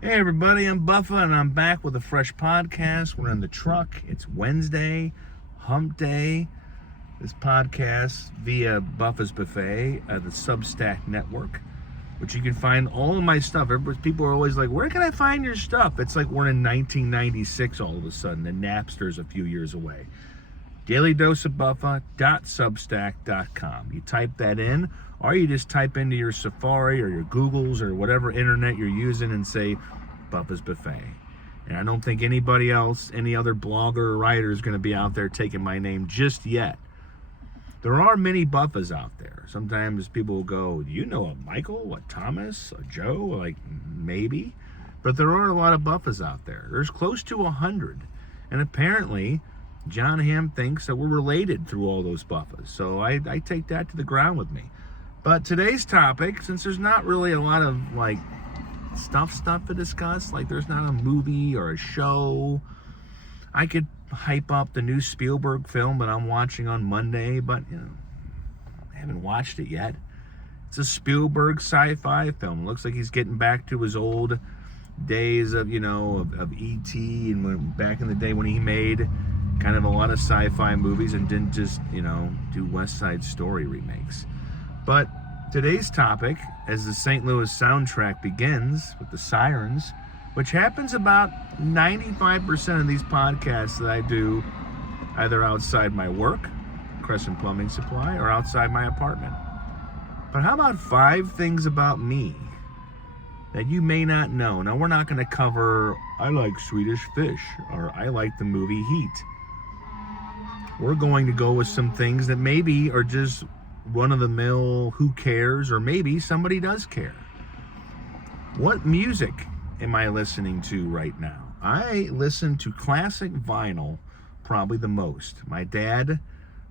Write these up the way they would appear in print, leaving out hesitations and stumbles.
Hey everybody, I'm Buffa and I'm back with a fresh podcast. We're in the truck. It's Wednesday, hump day. This podcast via Buffa's Buffet, the Substack network, which you can find all of my stuff. People are always like, where can I find your stuff? It's like we're in 1996 all of a sudden, and Napster's a few years away. dailydoseofbuffa.substack.com. You type that in, or you just type into your Safari or your Googles or whatever internet you're using and say Buffa's Buffet. And I don't think anybody else, any other blogger or writer is going to be out there taking my name just yet. There are many Buffas out there. Sometimes people will go, do you know a Michael, a Thomas, a Joe? Like, maybe. But there are a lot of Buffas out there. There's close to 100. And apparently, John Hamm thinks that we're related through all those Buffas. So I take that to the ground with me. But today's topic, since there's not really a lot of like stuff to discuss, like there's not a movie or a show, I could hype up the new Spielberg film that I'm watching on Monday, but I haven't watched it yet. It's a Spielberg sci-fi film. It looks like he's getting back to his old days of E.T. and when back in the day when he made kind of a lot of sci-fi movies and didn't just, do West Side Story remakes. But today's topic, as the St. Louis soundtrack begins with the sirens, which happens about 95% of these podcasts that I do either outside my work, Crescent Plumbing Supply, or outside my apartment. But how about 5 things about me that you may not know? Now, we're not going to cover, I like Swedish fish, or I like the movie Heat. We're going to go with some things that maybe are just run-of-the-mill, who cares, or maybe somebody does care. What music am I listening to right now? I listen to classic vinyl probably the most. My dad,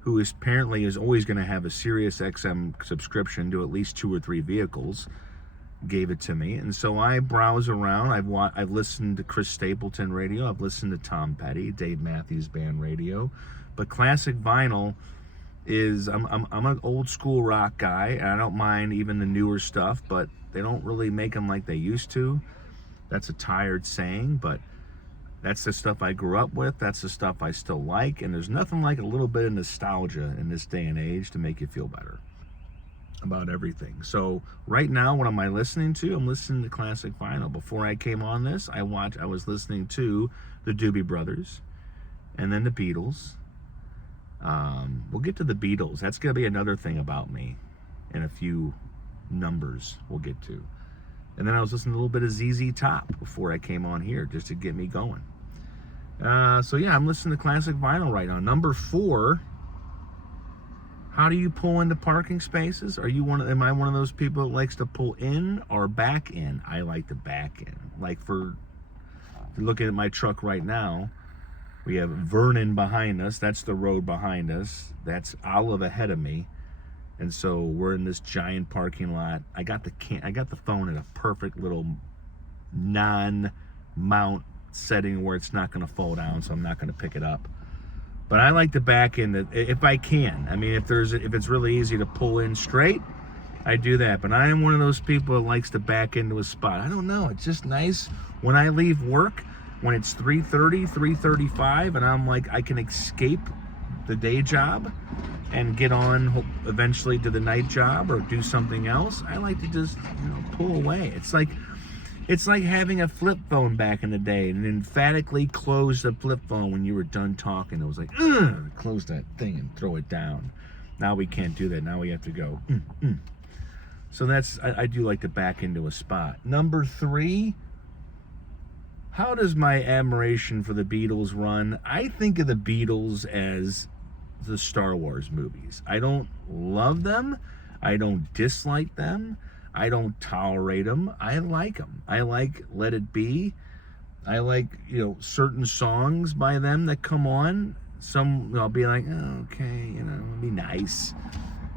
who is apparently is always going to have a Sirius XM subscription to at least 2 or 3 vehicles, gave it to me, and so I browse around. I've listened to Chris Stapleton radio, I've listened to Tom Petty, Dave Matthews Band radio, but classic vinyl is I'm an old school rock guy, and I don't mind even the newer stuff, but they don't really make them like they used to. That's a tired saying, but that's the stuff I grew up with. That's the stuff I still like, and there's nothing like a little bit of nostalgia in this day and age to make you feel better about everything. So right now, what am I listening to? I'm listening to classic vinyl. Before I came on this, I was listening to the Doobie Brothers, and then the Beatles. We'll get to the Beatles. That's going to be another thing about me and a few numbers we'll get to. And then I was listening to a little bit of ZZ Top before I came on here just to get me going. So yeah, I'm listening to classic vinyl right now. Number 4, how do you pull into parking spaces? Am I one of those people that likes to pull in or back in? I like to back in. Like if you're looking at my truck right now, we have Vernon behind us. That's the road behind us. That's Olive ahead of me. And so we're in this giant parking lot. I got the phone at a perfect little non-mount setting where it's not going to fall down, so I'm not going to pick it up. But I like to back in if I can. I mean, if it's really easy to pull in straight, I do that. But I am one of those people that likes to back into a spot. I don't know. It's just nice when I leave work, when it's 3:30, 3:35, and I'm like, I can escape the day job and get on eventually to the night job or do something else. I like to just pull away. It's like having a flip phone back in the day and emphatically close the flip phone when you were done talking. It was like, close that thing and throw it down. Now we can't do that. Now we have to go. So I do like to back into a spot. Number 3, how does my admiration for the Beatles run? I think of the Beatles as the Star Wars movies. I don't love them. I don't dislike them. I don't tolerate them. I like them. I like Let It Be. I like, certain songs by them that come on. Some I'll be like, oh, okay, it'll be nice.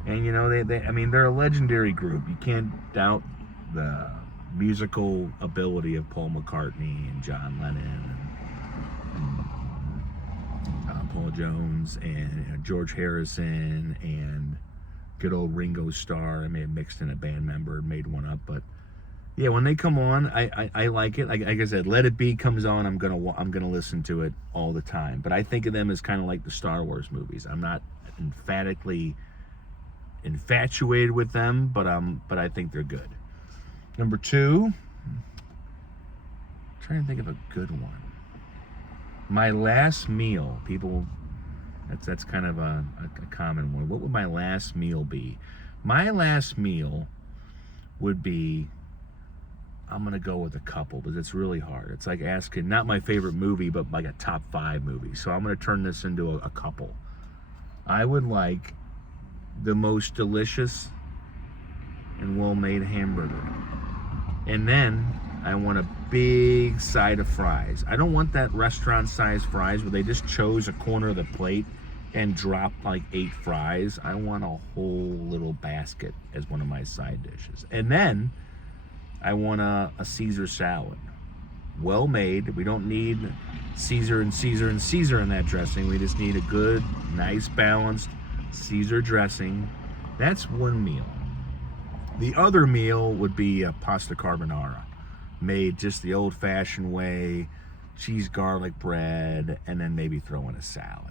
And they're a legendary group. You can't doubt the musical ability of Paul McCartney and John Lennon and Paul Jones and George Harrison and good old Ringo Starr. I may have mixed in a band member, made one up, but yeah, when they come on, I like it. Like I said, Let It Be comes on, I'm gonna listen to it all the time. But I think of them as kind of like the Star Wars movies. I'm not emphatically infatuated with them, but I think they're good. Number two, I'm trying to think of a good one. My last meal, people. That's kind of a common one. What would my last meal be? My last meal would be, I'm going to go with a couple, because it's really hard. It's like asking, not my favorite movie, but like a top 5 movie. So I'm going to turn this into a couple. I would like the most delicious and well-made hamburger. And then I want a big side of fries. I don't want that restaurant-sized fries where they just chose a corner of the plate and dropped like 8 fries. I want a whole little basket as one of my side dishes. And then I want a Caesar salad. Well made. We don't need Caesar and Caesar and Caesar in that dressing. We just need a good, nice, balanced Caesar dressing. That's one meal. The other meal would be a pasta carbonara, made just the old-fashioned way, cheese garlic bread, and then maybe throw in a salad.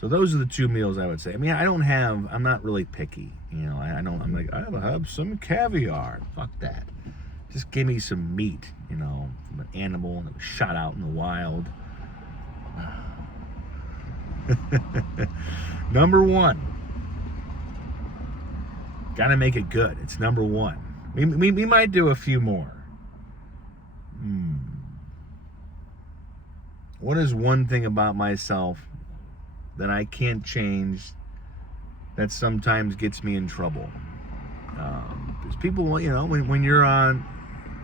So those are the 2 meals I would say. I mean, I'm not really picky. You know, I'm like, I'll have some caviar. Fuck that. Just give me some meat, you know, from an animal that was shot out in the wild. Number 1. Gotta make it good. It's number 1. We might do a few more. What is one thing about myself that I can't change that sometimes gets me in trouble? Because people, you know, when you're a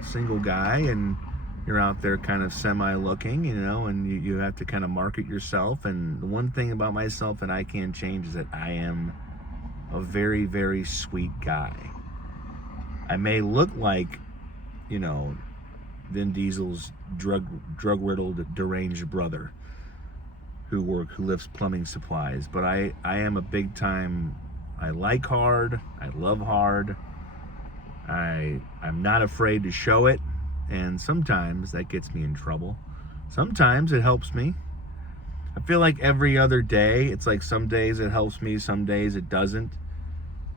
single guy and you're out there kind of semi-looking, you know, and you have to kind of market yourself. And the one thing about myself that I can't change is that I am a very, very sweet guy. I may look like, you know, Vin Diesel's drug-riddled, deranged brother who lifts plumbing supplies, but I am a big time. I like hard. I love hard. I'm not afraid to show it, and sometimes that gets me in trouble. Sometimes it helps me. I feel like every other day, it's like some days it helps me, some days it doesn't.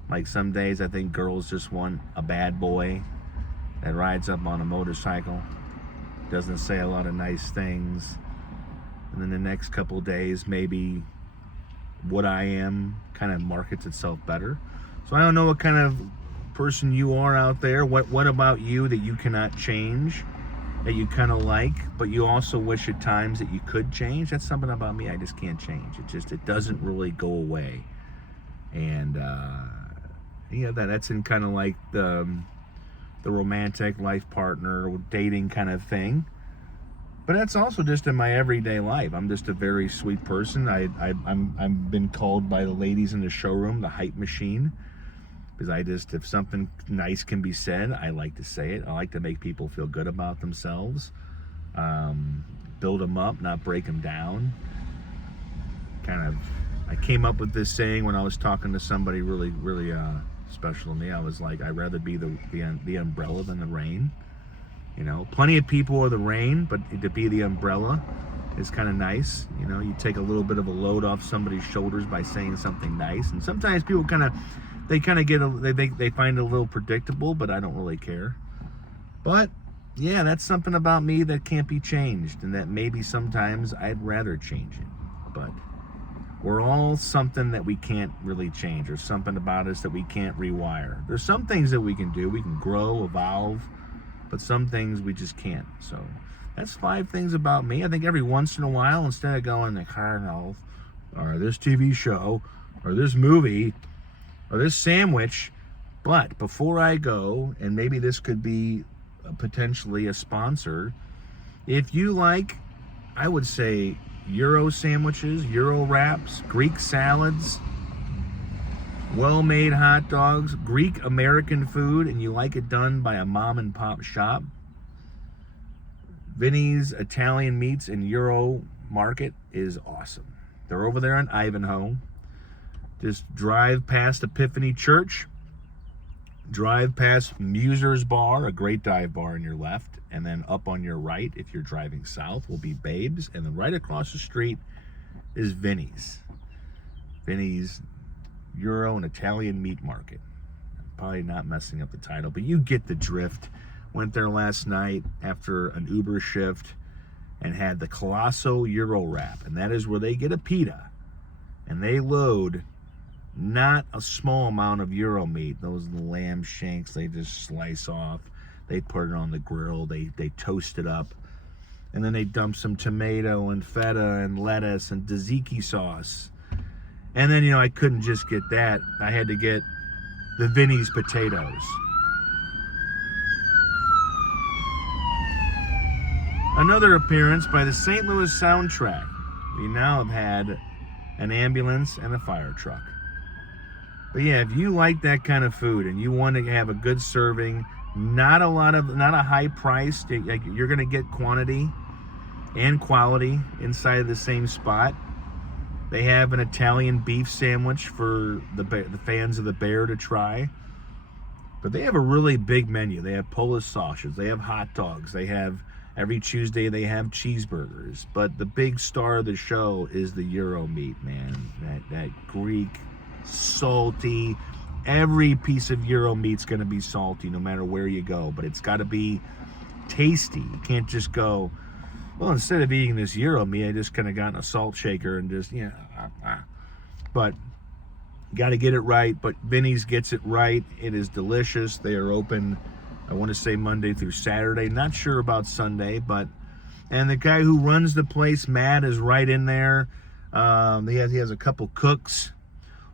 Like some days I think girls just want a bad boy that rides up on a motorcycle, doesn't say a lot of nice things. And then the next couple days, maybe what I am kind of markets itself better. So I don't know what kind of person you are out there. What about you that you cannot change, that you kind of like, but you also wish at times that you could change? That's something about me I just can't change. It doesn't really go away. And yeah, that's in kind of like the romantic life partner dating kind of thing. But that's also just in my everyday life. I'm just a very sweet person. I've been called by the ladies in the showroom the hype machine, because if something nice can be said, I like to say it. I like to make people feel good about themselves, build them up, not break them down. I came up with this saying when I was talking to somebody really, really special to me. I was like, I'd rather be the umbrella than the rain. You know, plenty of people are the rain, but to be the umbrella is kind of nice. You know, you take a little bit of a load off somebody's shoulders by saying something nice. And sometimes people they find it a little predictable, but I don't really care. But yeah, that's something about me that can't be changed, and that maybe sometimes I'd rather change it. But we're all something that we can't really change, or something about us that we can't rewire. There's some things that we can do. We can grow, evolve, but some things we just can't. So that's 5 things about me. I think every once in a while, instead of going to Cardinals or this TV show or this movie or this sandwich, but before I go, and maybe this could be potentially a sponsor, if you like, I would say, Euro sandwiches, Euro wraps, Greek salads, well-made hot dogs, Greek American food, and you like it done by a mom and pop shop, Vinny's Italian Meats and Euro Market is awesome. They're over there in Ivanhoe. Just drive past Epiphany Church, drive past Muser's Bar, a great dive bar on your left, and then up on your right, if you're driving south, will be Babe's, and then right across the street is Vinny's. Vinny's Euro and Italian Meat Market. I'm probably not messing up the title, but you get the drift. Went there last night after an Uber shift and had the Colosso Euro wrap, and that is where they get a pita, and they load not a small amount of Euro meat. Those lamb shanks they just slice off. They put it on the grill. They toast it up. And then they dump some tomato and feta and lettuce and tzatziki sauce. And then, I couldn't just get that. I had to get the Vinny's potatoes. Another appearance by the St. Louis soundtrack. We now have had an ambulance and a fire truck. But yeah, if you like that kind of food and you want to have a good serving, not a high price, you're going to get quantity and quality inside of the same spot. They have an Italian beef sandwich for the fans of the Bear to try. But they have a really big menu. They have Polish sausages. They have hot dogs. They have, every Tuesday, they have cheeseburgers. But the big star of the show is the Euro meat, man. That Greek, salty. Every piece of Euro meat's going to be salty no matter where you go. But it's got to be tasty. You can't just go, well, instead of eating this Euro meat, I just kind of got in a salt shaker and just, But you got to get it right. But Vinny's gets it right. It is delicious. They are open, I want to say Monday through Saturday. Not sure about Sunday, and the guy who runs the place, Matt, is right in there. He has a couple cooks.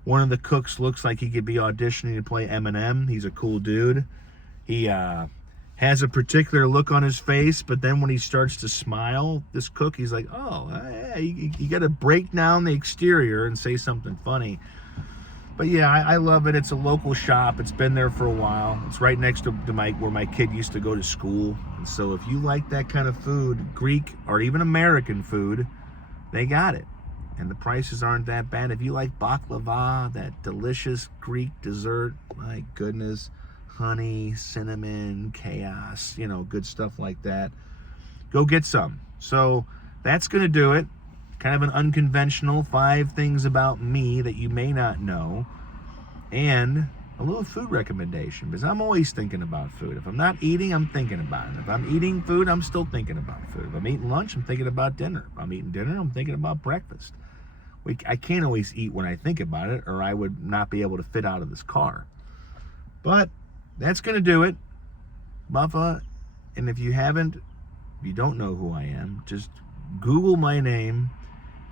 One of the cooks looks like he could be auditioning to play Eminem. He's a cool dude. He has a particular look on his face, but then when he starts to smile, this cook, he's like, oh, yeah, you got to break down the exterior and say something funny. But yeah, I love it. It's a local shop. It's been there for a while. It's right next to where my kid used to go to school. And so if you like that kind of food, Greek or even American food, they got it. And the prices aren't that bad. If you like baklava, that delicious Greek dessert, my goodness, honey, cinnamon, chaos, good stuff like that, go get some. So that's going to do it. Kind of an unconventional 5 things about me that you may not know. And a little food recommendation, because I'm always thinking about food. If I'm not eating, I'm thinking about it. If I'm eating food, I'm still thinking about food. If I'm eating lunch, I'm thinking about dinner. If I'm eating dinner, I'm thinking about breakfast. I can't always eat when I think about it, or I would not be able to fit out of this car. But that's going to do it. Buffa, and if you don't know who I am, just Google my name,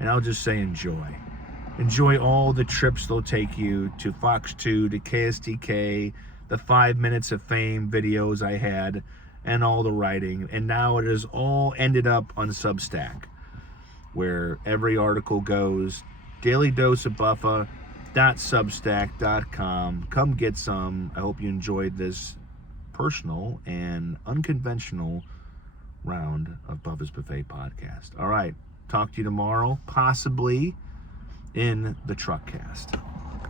and I'll just say enjoy. Enjoy all the trips they'll take you to Fox 2, to KSTK, the 5 Minutes of Fame videos I had, and all the writing. And now it has all ended up on Substack, where every article goes. DailyDoseOfBuffa.substack.com. Come get some. I hope you enjoyed this personal and unconventional round of Buffa's Buffet podcast. All right. Talk to you tomorrow, possibly in the truckcast.